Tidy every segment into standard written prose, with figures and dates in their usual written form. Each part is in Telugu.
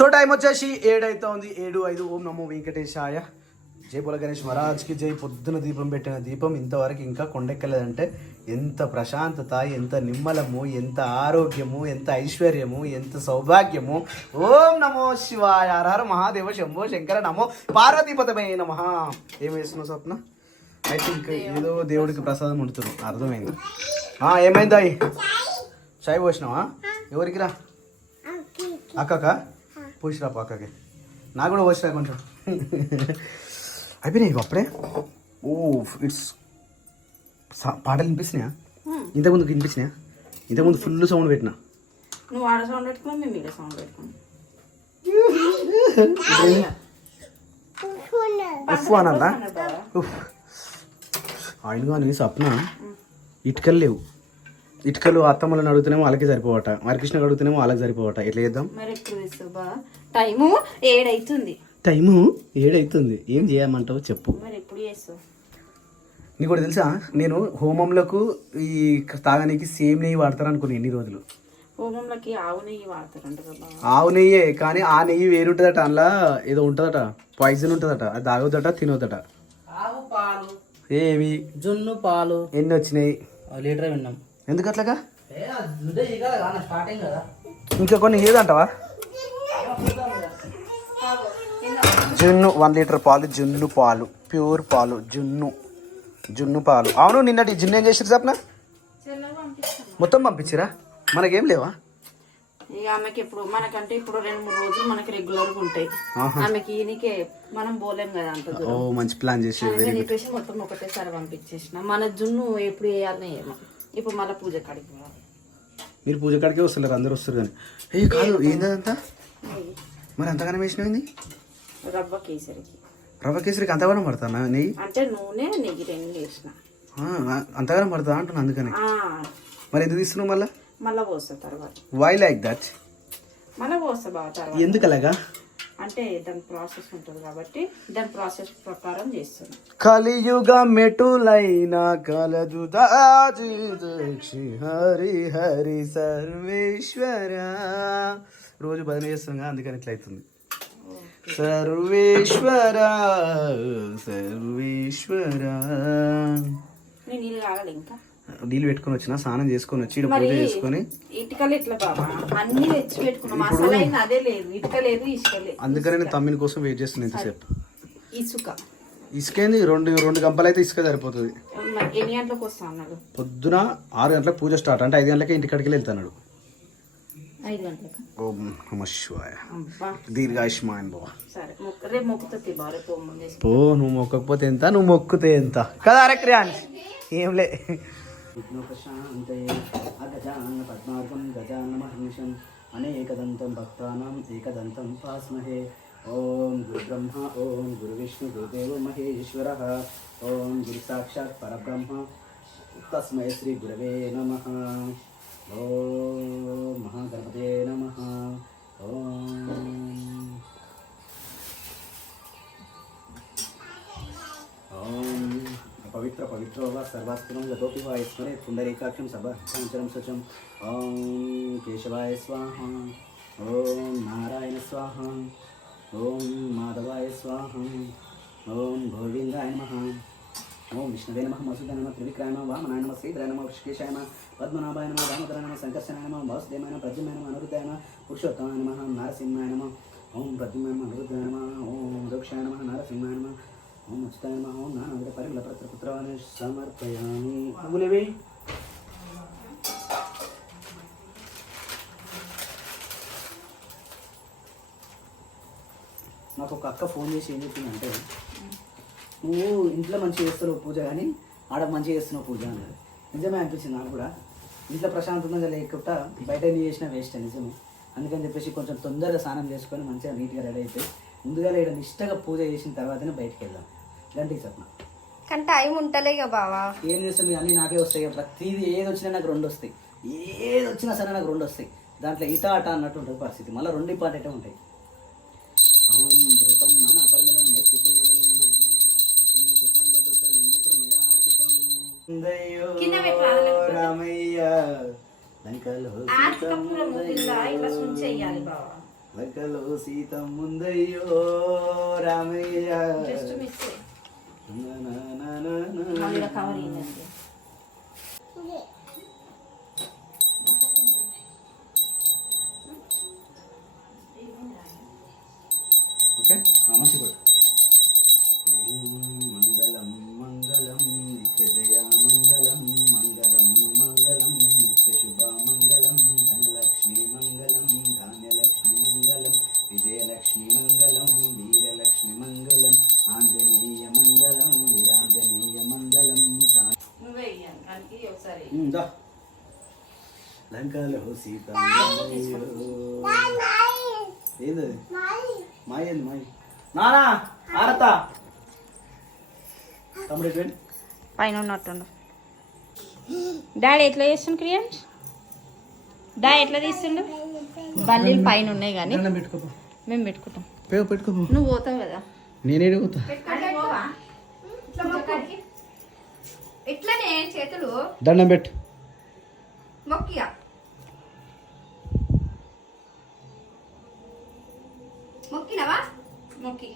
సో టైం వచ్చేసి 7 అవుతుంది, 7:05. ఓం నమో వెంకటేశాయ. జై బోల గణేష్ మహారాజ్కి జై. పొద్దున దీపం పెట్టిన దీపం ఇంతవరకు ఇంకా కొండెక్కలేదంటే ఎంత ప్రశాంతత, ఎంత నిమ్మలము, ఎంత ఆరోగ్యము, ఎంత ఐశ్వర్యము, ఎంత సౌభాగ్యము. ఓం నమో శివాయ. హర మహాదేవ శంభో శంకర నమో పార్వతీపతమే నమః. ఏం వేస్తున్నావు స్వప్న? ఐ థింక్ ఏదో దేవుడికి ప్రసాదం వండుతున్నావు, అర్థమైంది. ఏమైందా? చాయ్ పోసినావా? ఎవరికి రా? అక్కక పోసిరా అక్కకి. నాకు కూడా పోసిరా కొంచెం. అయిపోయినాయి అప్పుడే. ఓ ఇట్స్ పాటలు వినిపిస్తున్నాయా? ఇంతకుముందు వినిపించినాయా? ఇంతకుముందు ఫుల్ సౌండ్ పెట్టినా. నువ్వు ఆడ సౌండ్ పెట్టుకున్నావు, మేము ఈడ సౌండ్ పెట్టుకున్నాం. ఉఫ్ అనందా? ఉఫ్ ఆయన కానీ స్వప్న ఇటుకలు లేవు. ఇటుకలు అత్తమ్మలను అడుగుతున్నామో వాళ్ళకి సరిపోవట, మరికృష్ణకి అడుగుతున్నామో వాళ్ళకి సరిపోవట. ఎట్లా చేద్దాం? మరి ఎప్పుడు తెస్తావు? టైము 7 అవుతుంది. టైము 7 అవుతుంది. ఏం చేయమంటావు చెప్పు. మరి ఎప్పుడు చేస్తావు? నీకు కూడా తెలుసా, నేను హోమంలకు ఈ తాగడానికి సేమ్ నెయ్యి వాడతారు అనుకున్నాను ఎన్ని రోజులు. హోమంలోకి ఆవు నెయ్యి వాడతారంట కదా. ఆవు నెయ్యే, కానీ ఆ నెయ్యి వేరుంటుందట. అందులో ఏదో ఉంటుందట, పాయిజన్ ఉంటుందట. అది తాగొద్దట, తినొద్దట. ఆవు పాలు, ఏవి జున్ను పాలు ఎన్ని వచ్చినాయి? లీటర్ విన్నాం. ఎందుకు అట్లాగా? స్టార్టింగ్ కదా. ఇంకా కొన్ని ఏదంటావా? జున్ను 1 లీటర్ పాలు, జున్ను పాలు, ప్యూర్ పాలు, జున్ను పాలు. అవును, నిన్నటి జున్ను ఏం చేసారు సప్న? మొత్తం పంపించిరా? మనకేం లేవా? ఇక ఆమెకి ఇప్పుడు మనకంటే ఇప్పుడు 2-3 రోజులు మనకి రెగ్యులర్గా ఉంటాయి. ఆమెకి ఈయనకే మనం పోలేం కదా అంత. ఓ మంచి ప్లాన్ చేసి చెప్పేసి మొత్తం ఒకటేసారి పంపించేసిన. మన జున్ను ఎప్పుడు వేయాలని ఏమో. ఇప్పుడు మళ్ళీ పూజ కాడికి మీరు పూజ కాడికే వస్తలేరు, అందరు వస్తారు కానీ. ఏ కాదు, ఏందంతా మరి అంతగానే వేసినవి? రవ్వ కేసరికి. రవ్వ కేసరికి అంతగానం పడతానా నెయ్యి? అంటే నూనె నెయ్యి 2 వేసిన. అంతగానం పడతా అంటున్నా అందుకని. మరి ఎందుకు తీస్తున్నావు మళ్ళీ? మళ్ళీ పోస్తా తర్వాత. Why like that? మళ్ళీ పోస్తా బాగా తర్వాత. ఎందుకు అలాగా? అంటే దాని ప్రాసెస్ ఉంటుంది కాబట్టి దాని ప్రాసెస్ ప్రకారం చేస్తాను. కలియుగ మెటులైన కలదు దాచి హరి హరి సర్వేశ్వర. రోజు భజన చేస్తాం అందుకని ఇట్లా అవుతుంది. సర్వేశ్వర సర్వేశ్వర. నేను నీళ్ళు కావాలి ఇంకా. నీళ్ళు పెట్టుకొని వచ్చిన, స్నానం చేసుకొని వచ్చి పూజ చేసుకొని. ఇటుకలు ఎట్లా బాబా? అన్ని తెచ్చి పెట్టుకున్నాం. అసలు అయింది అదే లేదు, ఇటుక లేదు, ఇసుక లేదు. అందుకనే నేను తమ్మిని కోసం వెయిట్ చేస్తున్నాను ఇంతసేపు. ఇసుకేంది 2 గంపలు అయితే ఇసుక సరిపోతుంది. ఎన్ని గంటలకు వస్తా అన్నాడు? పొద్దున 6 గంటలకు పూజ స్టార్ట్, అంటే 5 గంటలకే ఇంటికాడికి వెళ్తాడు. 5 గంటలకు. ఓం నమః శివాయ. దీర్ఘాయుష్మాన్ భవ. సరే రేపు మొక్కుతుంది బా. రేపు పో, నువ్వు మొక్కకపోతే ఎంత, నువ్వు మొక్కుతే ఎంత కదా. అరే క్రియాన్స్ ఏంలే. విఘ్నోపశాంతయే అగజానన పద్మార్గం గజాననమహర్నిశం అనేకదంతం భక్తానాం ఏకదంతం పాస్మహే. ఓం గురు బ్రహ్మ ఓం గురు విష్ణు గురుదేవో మహేశ్వరః. ఓం గురు సాక్షాత్ పరబ్రహ్మ తస్మై శ్రీ గురవే నమః. ఓం మహాగణపతే నమః. ఓం పవిత్ర పవిత్రో వా సర్వాస్త్రం గతోపి వా స్మరే పుండరీకాక్షం సభాచరం శుచం. ఓం కేశవాయ స్వాహ. ఓం నారాయణ స్వాహ. ఓం మాధవాయ స్వాహ. ఓం గోవిందాయ నమః. ఓం విష్ణువే నమః. మధుసూదనాయ నమః. త్రివిక్రమాయ నమః. వామనాయ నమః. శ్రీధరాయ నమః. ఋషికేశాయ నమః. పద్మనాభాయ నమః. దామోదరాయ నమః. సంకర్షణాయ నమః. వాసుదేవాయ నమః. ప్రద్యుమ్నాయ నమః. అనిరుద్ధాయ నమః. పురుషోత్తమాయ నమః. నారసింహాయ నమః. ఓం ప్రద్యుమ్నాయ నమః. అనిరుద్ధాయ నమః. ఓం దక్షాయ నమః. నారసింహాయ నమః. ఓం అచ్యుతాయ నమః. ఓం నానావిధ పరిమళ పుత్రవాణి సమర్పయామి. అగులేవి నాకు ఒక అక్క ఫోన్ చేసి ఏం చెప్పిందంటే, నువ్వు ఇంట్లో మంచిగా చేస్తున్నావు పూజ కానీ ఆడ మంచిగా చేస్తున్నావు పూజ అన్నది. నిజమే అనిపించింది నాకు కూడా. ఇంట్లో ప్రశాంతంగా లేకుండా బయట నీ చేసిన వేస్ట్ నిజమే. అందుకని చెప్పేసి కొంచెం తొందరగా స్నానం చేసుకొని మంచిగా నీట్గా రెడీ అయితే ముందుగా ఇక్కడ నిష్టగా పూజ చేసిన తర్వాతనే బయటకు వెళ్దాం. గంటకి చెప్పిన కానీ టైం ఉంటలే కదా బావా. ఏం చేస్తాం, అన్నీ నాకే వస్తాయి. ప్రతిదీ ఏది వచ్చినా నాకు 2 వస్తాయి. ఏది వచ్చినా సరే నాకు 2 వస్తాయి. దాంట్లో ఇట అట అన్నట్టు ఉంటుంది పరిస్థితి. మళ్ళీ 2 ఇంపార్టెంట్ ఉంటాయి. ధృపం నానా పరిమళం రామయ్య ఇలా చెయ్యాలి బావా. లంకలో సీత ముందయ్యో రామయ్య. జస్ట్ మిస్ నా నా నా నా నా. మళ్ళీ కవర్ అయ్యిందండి. ఓకే మంచి కూడా. మంగళం మంగళం నిత్య జయ మంగళం మంగళం మంగళం నిత్య శుభ మంగళం ధనలక్ష్మి మంగళం ధాన్యలక్ష్మి మంగళం విజయలక్ష్మి మంగళం వీరలక్ష్మి మంగళం ఆంజనేయ మంగళం వీరాంజనేయ మంగళం. నువ్వే ఇయ్యాలి దానికి ఒకసారి. లంకలో సీత ఏది మాయేది మాయి నానా ఆరత తమ్ముడు పైన ఉన్నట్టుండు. డాడీ ఎట్లా చేస్తుండు క్రియాన్స్? డాడీ ఎట్లా తీస్తుండు? బల్లీలు పైన ఉన్నాయి కానీ పెట్టుకోపో. మేము పెట్టుకుంటాం. పెట్టుకోపో. నువ్వు పోతావు కదా. నేనే పోతా. ఇట్లనే చేతులు దండం పెట్టు. మొక్కియా మొక్కినవా? మొక్కి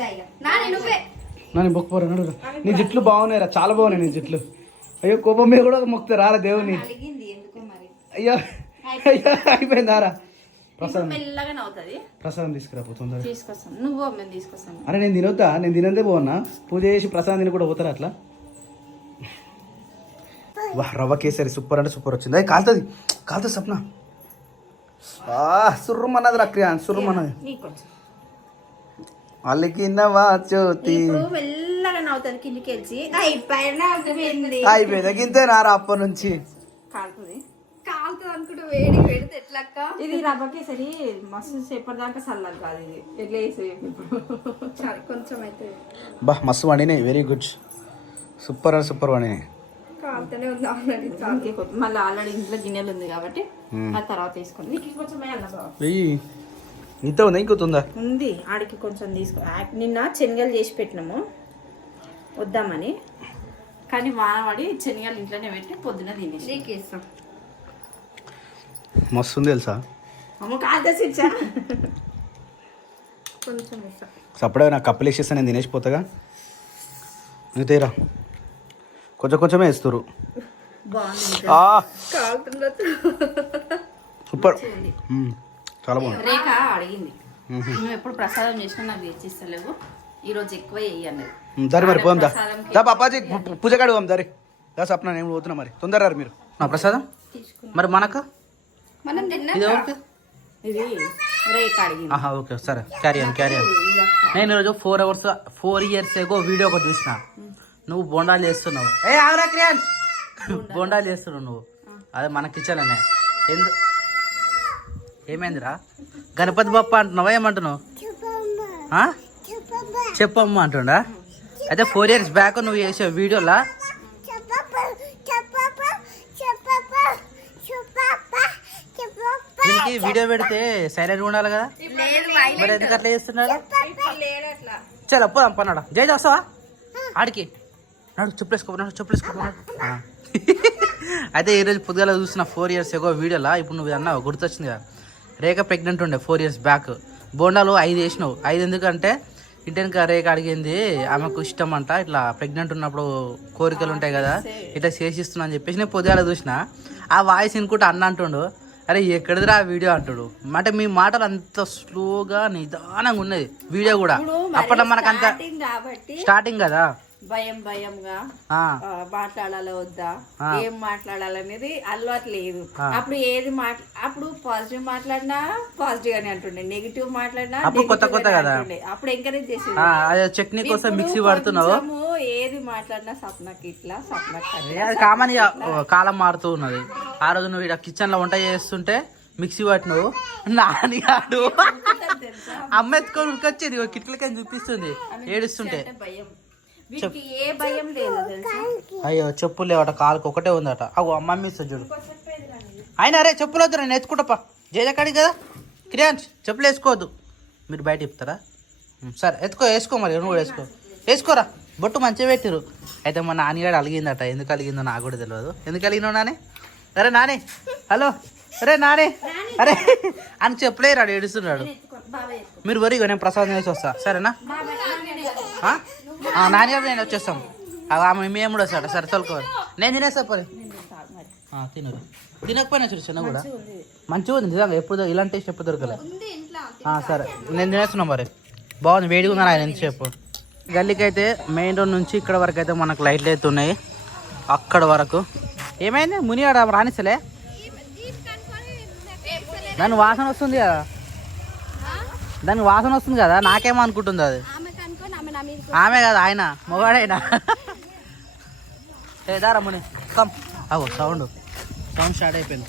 దయ్యా నాని నువ్వే నన్ను మొక్కుపోరా నడు. నీ జుట్లు బాగున్నాయిరా, చాలా బాగున్నాయి నీ జుట్లు. అయ్యో కోపం మీద కూడా మొక్కుతారు రారా దేవుని. అలిగింది ఎందుకో మరి. అయ్యో అయ్యో అయిపోయిందారా. ప్రసాదం మెల్లగా నవ్వుతుంది. ప్రసాదం తీసుకురా తొందరగా. తీసుకొస్తాను. నువ్వు మేము తీసుకొస్తాను. అరే నేను తినొద్దా? నేను తినందే పోవన్నా. పూజ చేసి ప్రసాదం తిని కూడా పోతారా అట్లా? వా రవ్వ కేసరి సూపర్ అంటే సూపర్ వచ్చింది. అది కాలుతుంది కాలుతుంది సప్న. సుర్రమన్నది రక్రియా సుర్రమన్నది. నీకు కొంచెం అల్లికిందవా జ్యోతి. ఇప్పుడు మెల్లగా నవ్వుతుంది కిందికి వెళ్ళి అయిపోయింది. అయిపోయింది గింతే నారా అప్పటి నుంచి. కాలుతుంది కాలుతుంది అనుకుంటూ వేడి పెడితే ఎట్లక్క? ఇది రవ్వకి సరి మస్తు సేపటి దాకా చల్లదు కాదు. ఇది ఎట్లా చేసేది ఇప్పుడు? చాలు కొంచెం అయితే బా మస్తు వండినాయి. Very good. సూపర్ అని సూపర్ వండినాయి. కాలుతూనే ఉంది ఆల్రెడీ. మళ్ళీ ఆల్రెడీ ఇంట్లో గిన్నెలు ఉంది కాబట్టి ఆ తర్వాత తీసుకొని నీకు కొంచెం వేయాలి బాబు. వెయ్యి ఇంత ఉందా ఇంకొందా? ఉంది ఆడికి కొంచెం తీసుకో. నిన్న శనగలు చేసి పెట్టినాము వద్దామని, కానీ వానవాడి శనగలు ఇంట్లోనే పెట్టి పొద్దున తినేసి నీకు ఇస్తాం. మస్తు ఉంది తెలుసా. అమ్మ కాల్చేసిచ్చా కొంచెం ఇస్తాం. సప్పుడే నాకు కప్పులు వేసేస్తా నేను తినేసిపోతాగా. నువ్వు తేరా కొంచెం కొంచెమే వేస్తారు. బాగుంది. కాలుతున్నట్టు సూపర్ చాలా బాగుంది. రేఖ అడిగింది నువ్వు ఎప్పుడు ప్రసాదం చేసినా నాకు తెచ్చిస్తలేవు, ఈరోజు ఎక్కువ వేయి అన్నది. దరి మరి పోదాం దా పాపాజీ పూజ కాడు పోదాం దరి దా. సప్న నేను పోతున్నా మరి తొందర మీరు. నా ప్రసాదం మరి మనకు మనం తిన్నా ఇది ఎవరికి? ఇది రేఖ అడిగింది. ఆహా ఓకే సరే క్యారీ ఆన్ క్యారీ ఆన్. నేను ఈరోజు 4 years ఏగో వీడియో ఒకటి చూసిన. నువ్వు బోండాలు చేస్తున్నావు. ఏ ఆగరా క్రియాన్స్, బోండాలు చేస్తున్నావు నువ్వు. అదే మన కిచెన్ అనే ఏమైందిరా? గణపతి బప్ప అంటున్నావా ఏమంటున్నావు? చెప్పమ్మా అంటుండా. అయితే 4 years బ్యాక్ నువ్వు చేసే వీడియోలా దీనికి వీడియో పెడితే సైలెంట్ ఉండాలి కదా, మరి ఎందుకు అట్లా చేస్తున్నారు? చలో పోదాం పన్నాడా. జై వస్తావా ఆడికి? నాడు చెప్పులేసుకోపోన్నాడు. అయితే ఈరోజు పొద్దుగాల చూసిన 4 years ఏగో వీడియోలా ఇప్పుడు నువ్వు అన్నావు గుర్తొచ్చింది కదా. రేఖ ప్రెగ్నెంట్ ఉండే 4 years బ్యాక్. బోండాలు 5 వేసినావు. 5 ఎందుకంటే ఇంటెనక రేఖ అడిగింది ఆమెకు ఇష్టం అంట, ఇట్లా ప్రెగ్నెంట్ ఉన్నప్పుడు కోరికలు ఉంటాయి కదా, ఇట్లా చేసిస్తున్నా అని చెప్పేసి నేను పొద్దుగాల చూసిన. ఆ వాయిస్ వినుకుంటే అన్న అంటుండు, అరే ఎక్కడిదిరా ఆ వీడియో అంటాడు. అంటే మీ మాటలు అంత స్లోగా నిదానంగా ఉన్నది వీడియో కూడా. అప్పట్లో మనకు అంత స్టార్టింగ్ కదా, భయంగా మాట్లాడాలా వద్దా, ఏం మాట్లాడాలనేది అలవాటు లేదు. అప్పుడు ఏది అప్పుడు పాజిటివ్ మాట్లాడినా పాజిటివ్ గానే అంటుండే, నెగిటివ్ మాట్లాడినా అప్పుడు కొత్త కదా, అప్పుడు ఎంకరేజ్ చేసేది. అదే చట్నీ కోసం మిక్సీ పడుతున్నావు. ఏది మాట్లాడినా సప్నకి ఇట్లా సప్నకి అది కామన్. కాలం మారుతూ ఉన్నది. ఆ రోజు నువ్వు ఇక్కడ కిచెన్ లో వంట చేస్తుంటే మిక్సీ పట్టినవు. నాని ఆడు అమ్మ ఎత్తుకొని ఉరికొచ్చేది కిట్లకని చూపిస్తుంది ఏడుస్తుంటే. భయం, వీటికి ఏ భయం లేదు తెలుసా. అయ్యో చెప్పులు లేవట, కాలుకి ఒకటే ఉందట. అగో అమ్మ ఇస్తుంది చూడు. అయినా అరే చెప్పులు వద్దు, నేను ఎత్తుకుంటా. జయజకాడి కదా క్రియాన్స్, చెప్పులు వేసుకోవద్దు. మీరు బయట ఇప్పుతారా? సరే వేసుకో మరి, నువ్వు కూడా వేసుకోరా. బొట్టు మంచిగా పెట్టిరు. అయితే మా నాన్నగాడు అలిగిందట. ఎందుకు అలిగిందో నాకు కూడా తెలియదు. ఎందుకు అలిగినావు నానే? అరే నానే, హలో, అరే నానే అరే అని చెప్పలేరు ఆడు ఏడుస్తున్నాడు. బాబాయ్ మీరు వరిగో నేను ప్రసాదం చేసి వస్తా సరేనా? నాన్నగారు నేను వచ్చేస్తాం. ఆమె మేము కూడా వస్తాడు. సరే తోలుకోవాలి. నేను తినేస్తా పోయి తినరు తినకపోయినా చూడు చిన్న కూడా మంచిగా ఉంది నిజంగా. ఎప్పుడు ఇలాంటి టేస్ట్ ఎప్పుడు దొరకలే. సరే నేను తినేస్తున్నాం మరి. బాగుంది వేడిగా ఉందని ఆయన ఎంతసేపు. గల్లీకి అయితే మెయిన్ రోడ్ నుంచి ఇక్కడ వరకు అయితే మనకు లైట్లు అయితే ఉన్నాయి. అక్కడ వరకు ఏమైంది మునిగాడ రానిసలే దాని వాసన వస్తుంది కదా. దానికి వాసన వస్తుంది కదా. నాకేమో అనుకుంటుంది అది. ఆమె కదా ఆయన మొగాడైనా. ఏదారా ముని కమ్ అవో సౌండ్ స్టార్ట్ అయిపోయింది.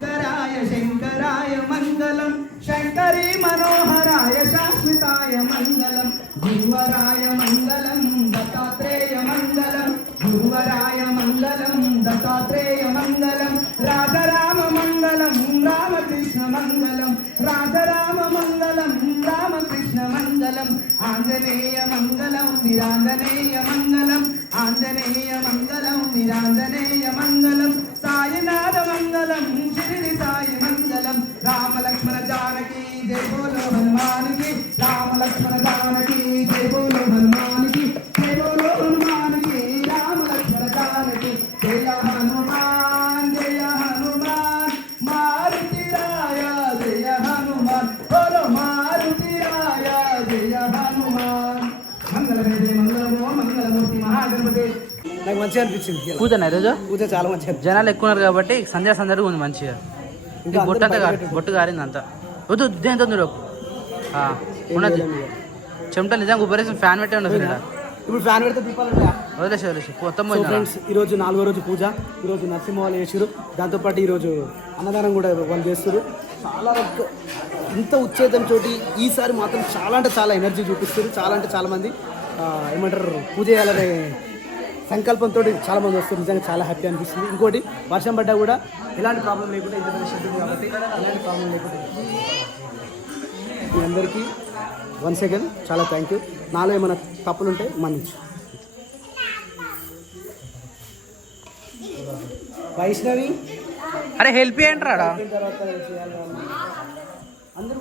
శంకరాయ శంకరాయ మంగళం శంకరీ మనోహరాయ శాశ్వతాయ మంగళం గురువరాయ మంగళం దత్తాత్రేయ మంగళం గురువరాయ మంగళం దత్తాత్రేయ మంగళం రాధరామ మంగళం రామకృష్ణ మంగళం రాధరామ మంగళం రామకృష్ణ మంగళం ఆంజనేయ మంగళం నిరాంజనేయ మంగళం ఆంజనేయ మంగళం నిరాంజనేయ మంగళం సాయినాథ మంగళం శిరిడి సాయి మంగళం రామ లక్ష్మణ జానకి జై బోలో హనుమానికి రామ లక్ష్మణ జానకి జై బోలో హనుమానికి జై బోలో హనుమానికి రామ లక్ష్మణ జానకి జయ హనుమాన్ మారుతి రాయ జయ హనుమాన్ బోలో మారుతి రాయ జయ హనుమాన్ మంగళమే జయ మంగళమో మంగళమూర్తి మహాగణపతి. నాకు మంచిగా అనిపించింది పూజనా ఈరోజు. పూజ చాలా మంచిగా జనాలు ఎక్కువ ఉన్నారు కాబట్టి సందడిగా ఉంది మంచిగా. బొట్టు అంతా బొట్టు కారింది అంతా. వద్దు దేంతో ఉన్నది చెమటలు నిజంగా ఉపరేసం ఫ్యాన్ పెట్టే ఉండదు. ఇప్పుడు ఫ్యాన్ పెడితే దీపాలు ఉంటాయా? వదిలేసి మొత్తం. సో ఫ్రెండ్స్ ఈరోజు 4వ రోజు పూజ. ఈరోజు నరసింహ వాళ్ళు చేసారు. దాంతోపాటు ఈరోజు అన్నదానం కూడా వాళ్ళు చేస్తారు. చాలా ఇంత ఉచ్ఛేదం చోటి ఈసారి మాత్రం చాలా అంటే చాలా ఎనర్జీ చూపిస్తారు. చాలా అంటే చాలా మంది ఏమంటారు పూజ చేయాలనే సంకల్పంతో చాలా మంది వస్తారు. నిజంగా చాలా హ్యాపీ అనిపిస్తుంది. ఇంకోటి వర్షం పడ్డా కూడా ఎలాంటి ప్రాబ్లం లేకుండా ఇంత షెడ్యూల్ కాబట్టి ఎలాంటి ప్రాబ్లం లేకుండా మీ అందరికీ వన్స్ అగైన్ చాలా థ్యాంక్ యూ. నాలో ఏమైనా తప్పులు ఉంటే మన్నించు. వైష్ణవి అరే హెల్ప్ చేయండి రాడా. అందరూ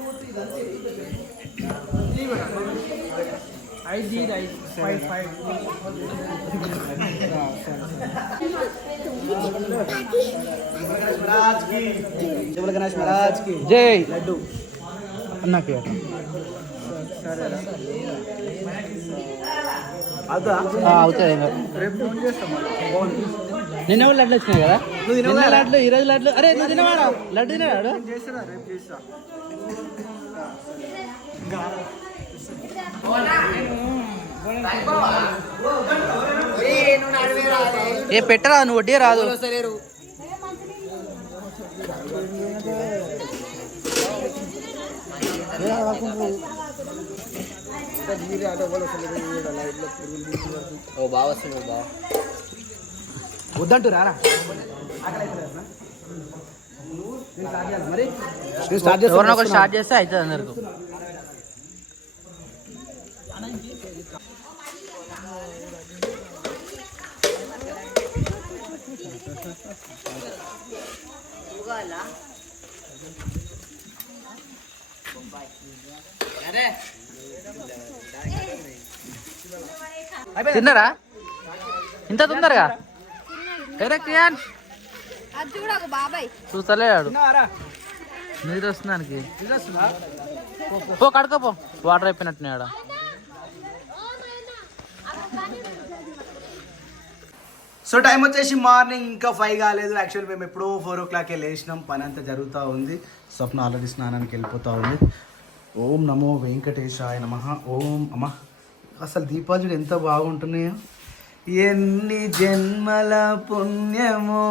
గణేష్ మహారాజ్ కి జై. లడ్డు అన్నకి అవుతుంది. నిన్న వాళ్ళు లడ్లు వచ్చినాయి కదా. నిన్న లడ్లు ఈరోజు లడ్లు. అరే నువ్వు తినవాడా లడ్డు తినవాడు. ఏ పెట్టరా నువ్వు వడ్డీ రాదు. వద్దంటూ రారా ఎవరినో ఒకటి స్టార్ట్ చేస్తే అవుతుంది అందరికి. తిన్నారా ఇంత తొందరగా? చూస్తలేడు నీరు వస్తుంది. పో కడుకోపో వాటర్ అయిపోయినట్టున్నాడు. సో టైం వచ్చేసి మార్నింగ్ ఇంకా 5 కాలేదు. యాక్చువల్లీ మేము ఎప్పుడో 4 o'clock లేచినాం. పని అంతా జరుగుతూ ఉంది. స్వప్న ఆల్రెడీ స్నానానికి వెళ్ళిపోతూ ఉంది. ఓం నమో వెంకటేశాయ నమః. ఓం అమ్మ అసలు దీపాలు ఎంత బాగుంటున్నాయో. ఎన్ని జన్మల పుణ్యమో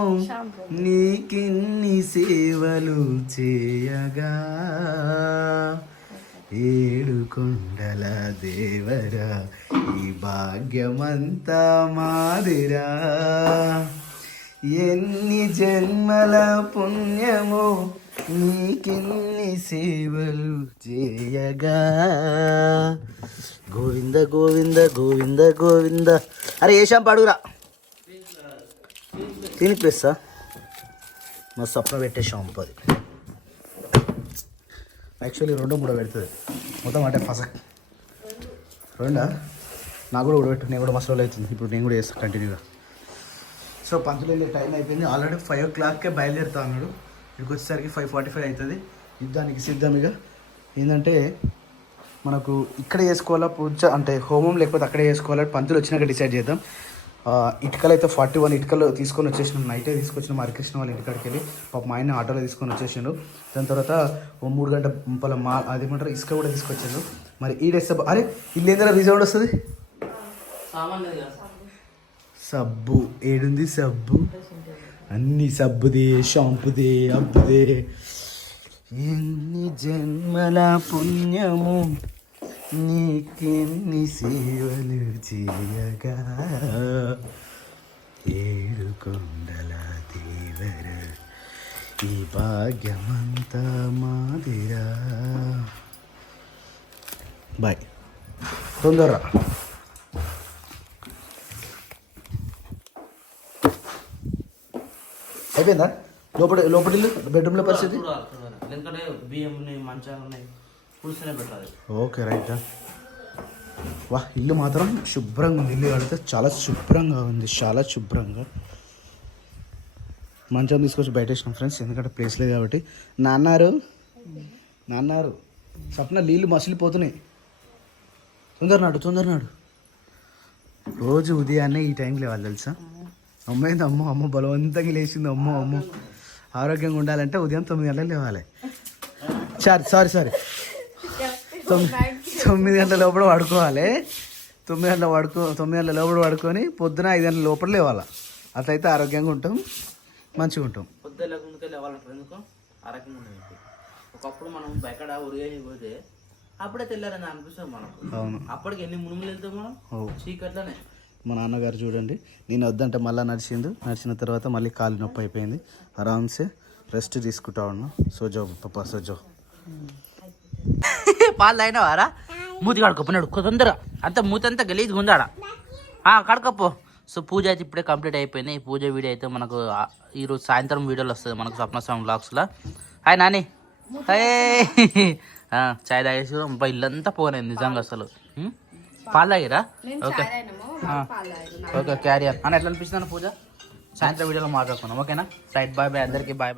నీకిన్ని సేవలు చేయగా ఏడు కొండల దేవరా ఈ భాగ్యమంతా మాదిరా. ఎన్ని జన్మల పుణ్యమో నీకిన్ని సేవలు చేయగా. గోవింద గోవింద గోవింద గోవింద. అరే ఏ షాంపు అడుగురా తినిపిస్తా. మా స్వప్న పెట్టే షాంపు అది. యాక్చువల్లీ 2-3 పెడుతుంది మొత్తం అంటే ఫసక్ 2 నాకు కూడా ఉడబెట్టు, నేను కూడా మస్తు రోజులు అవుతుంది. ఇప్పుడు నేను కూడా చేస్తాను కంటిన్యూగా. సో పంతులు వెళ్ళే టైం అయిపోయింది. ఆల్రెడీ 5 o'clockకే బయలుదేరుతా అన్నాడు. ఇక్కడికి వచ్చేసరికి 5:45 అవుతుంది. యుద్ధానికి సిద్ధం. ఇక ఏంటంటే మనకు ఇక్కడ చేసుకోవాలా పూజ అంటే హోమం, లేకపోతే అక్కడే చేసుకోవాలా పంతులు వచ్చినాక డిసైడ్ చేద్దాం. ఇటుకలు అయితే 41 ఇటుకలు తీసుకొని వచ్చేసినాం. నైటే తీసుకొచ్చినాం హరికృష్ణ వాళ్ళ ఇంటికాడికి వెళ్ళి. పాప మా ఆయన ఆటోలో తీసుకొని వచ్చేసిండు. దాని తర్వాత 3 గంటల అదేమంటారు ఇసుక కూడా తీసుకొచ్చాడు. మరి ఈడేస్తే అరే ఇల్లు ఏందైనా రిజర్వ్ వస్తుంది. సబ్బు ఏడుంది, సబ్బు అన్ని సబ్బుదే, షాంపుదే, అబ్బుదే. ఎన్ని జన్మల పుణ్యము నీకెన్ని సేవలు చేయగా, 7 కొండల దేవర ఈ భాగ్యమంతా మాదిరా. బాయ్, తొందర అయిపోయిందా? లోపలి బెడ్రూమ్లో పరిస్థితి ఎందుకంటే బియ్యం మంచాలు ఉన్నాయి, పులుసునే పెట్టాలి. Okay right. వా ఇల్లు మాత్రం శుభ్రంగా ఉంది. ఇల్లు కడితే చాలా శుభ్రంగా ఉంది, చాలా శుభ్రంగా. మంచం తీసుకొచ్చి బయట వేసినాం ఫ్రెండ్స్, ఎందుకంటే ప్లేస్ లేదు కాబట్టి. నాన్నారు సప్న నీళ్ళు మసిలిపోతున్నాయి. తొందర నాడు. రోజు ఉదయాన్నే ఈ టైంకి లేవాలి తెలుసా. అమ్మైంది అమ్మ బలవంతంగా లేచింది. అమ్మో ఆరోగ్యంగా ఉండాలంటే ఉదయం 9 గంటలకు లేవాలి. సారీ 9 గంటల లోపల పడుకోవాలి. 9 గంటల లోపల పడుకొని పొద్దున 5 గంటల లోపల లేవాలి. అట్లయితే ఆరోగ్యంగా ఉంటాం, మంచిగా ఉంటాం. పొద్దున్న ముందుకే లేవాలంటారు, ఎందుకు ఆరోగ్యంగా ఉండదు. ఒకప్పుడు మనం ఎక్కడ ఉరిగాని పోతే అప్పుడే తెల్లారని అనిపిస్తుంది మనకు. అవును, అప్పటికి ఎన్ని మునుములు వెళ్తాం మనం చీకట్లోనే. మా నాన్నగారు చూడండి, నేను వద్దంటే మళ్ళీ నడిచిన తర్వాత మళ్ళీ కాలు నొప్పి అయిపోయింది. ఆరామ్సే రెస్ట్ తీసుకుంటా ఉన్నా. సోజో పప్పా సోజో. పాలు తాగినావారా? మూతి కడుక్కపోయినాడు తొందరగా, అంత మూతి అంతా గలీజ్గా ఉందాడా. కడకపో. సో పూజ అయితే ఇప్పుడే కంప్లీట్ అయిపోయింది. ఈ పూజ వీడియో అయితే మనకు ఈరోజు సాయంత్రం వీడియోలో వస్తుంది మనకు స్వప్నస్వామి వ్లాగ్స్లో. హాయ్ నాని, చాయ్ తాగేసి ఇల్లంతా పోయినాయి నిజంగా అసలు. పాలు తాగిరా? ఓకే ఓకే క్యారియర్ అని ఎట్లా అనిపిస్తుంది పూజ? సాయంత్రం వీడియోలో మాట్లాడుకున్నాం. ఓకేనా? రైట్, బాయ్ అందరికీ బాయ్.